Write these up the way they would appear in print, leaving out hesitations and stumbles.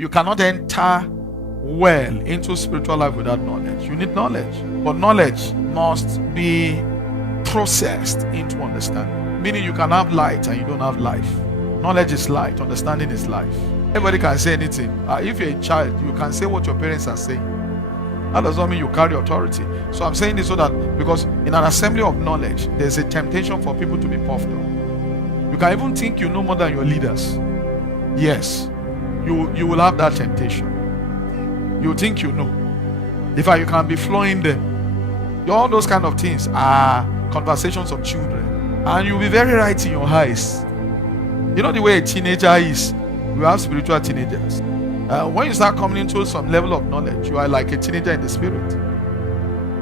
You cannot enter well into spiritual life without knowledge. You need knowledge. But knowledge must be processed into understanding. Meaning you can have light and you don't have life. Knowledge is light, understanding is life. Everybody can say anything. If you're a child, you can say what your parents are saying. That does not mean you carry authority. So I'm saying this so that, because in an assembly of knowledge, there's a temptation for people to be puffed up. You can even think you know more than your leaders. Yes, you will have that temptation. You think you know. In fact, you can be flowing them. All those kind of things are conversations of children. And you'll be very right in your eyes. You know the way a teenager is. You have spiritual teenagers. When you start coming into some level of knowledge, you are like a teenager in the spirit.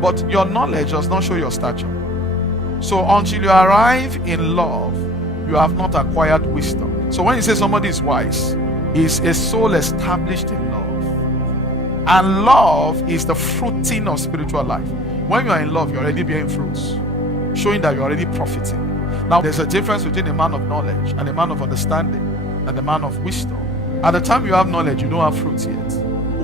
But your knowledge does not show your stature. So until you arrive in love, you have not acquired wisdom. So when you say somebody is wise, is a soul established in love. And love is the fruiting of spiritual life. When you are in love, you're already bearing fruits, showing that you're already profiting. Now, there's a difference between a man of knowledge and a man of understanding and a man of wisdom. At the time you have knowledge, you don't have fruits yet.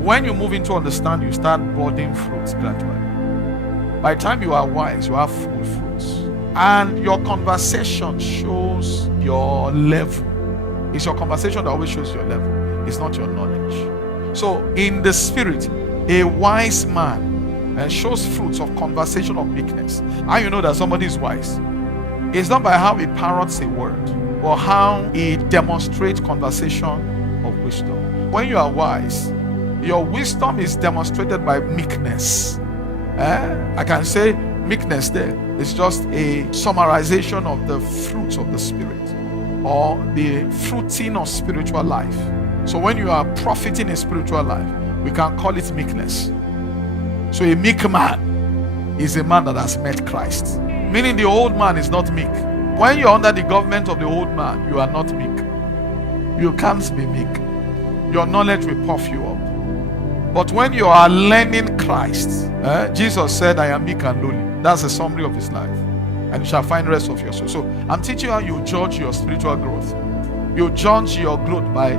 When you move into understanding, you start budding fruits gradually. By the time you are wise, you have full fruits. And your conversation shows your level. It's your conversation that always shows your level. It's not your knowledge. So in the spirit, a wise man shows fruits of conversation of meekness. How you know that somebody is wise? It's not by how he parrots a word, or how he demonstrates conversation of wisdom. When you are wise, your wisdom is demonstrated by meekness. I can say meekness there is just a summarization of the fruits of the spirit, or the fruiting of spiritual life. So when you are profiting in spiritual life, we can call it meekness. So a meek man is a man that has met Christ. Meaning the old man is not meek. When you're under the government of the old man, you are not meek. You can't be meek. Your knowledge will puff you up. But when you are learning Christ, Jesus said, I am meek and lowly. That's a summary of his life. And you shall find rest of your soul. So I'm teaching you how you judge your spiritual growth. You judge your growth by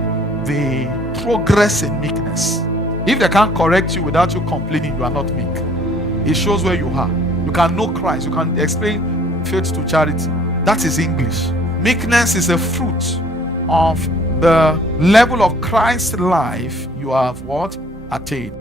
the progress in meekness. If they can't correct you without you complaining, you are not meek. It shows where you are. You can know Christ. You can explain faith to charity. That is English. Meekness is a fruit of the level of Christ's life you have what? Attained.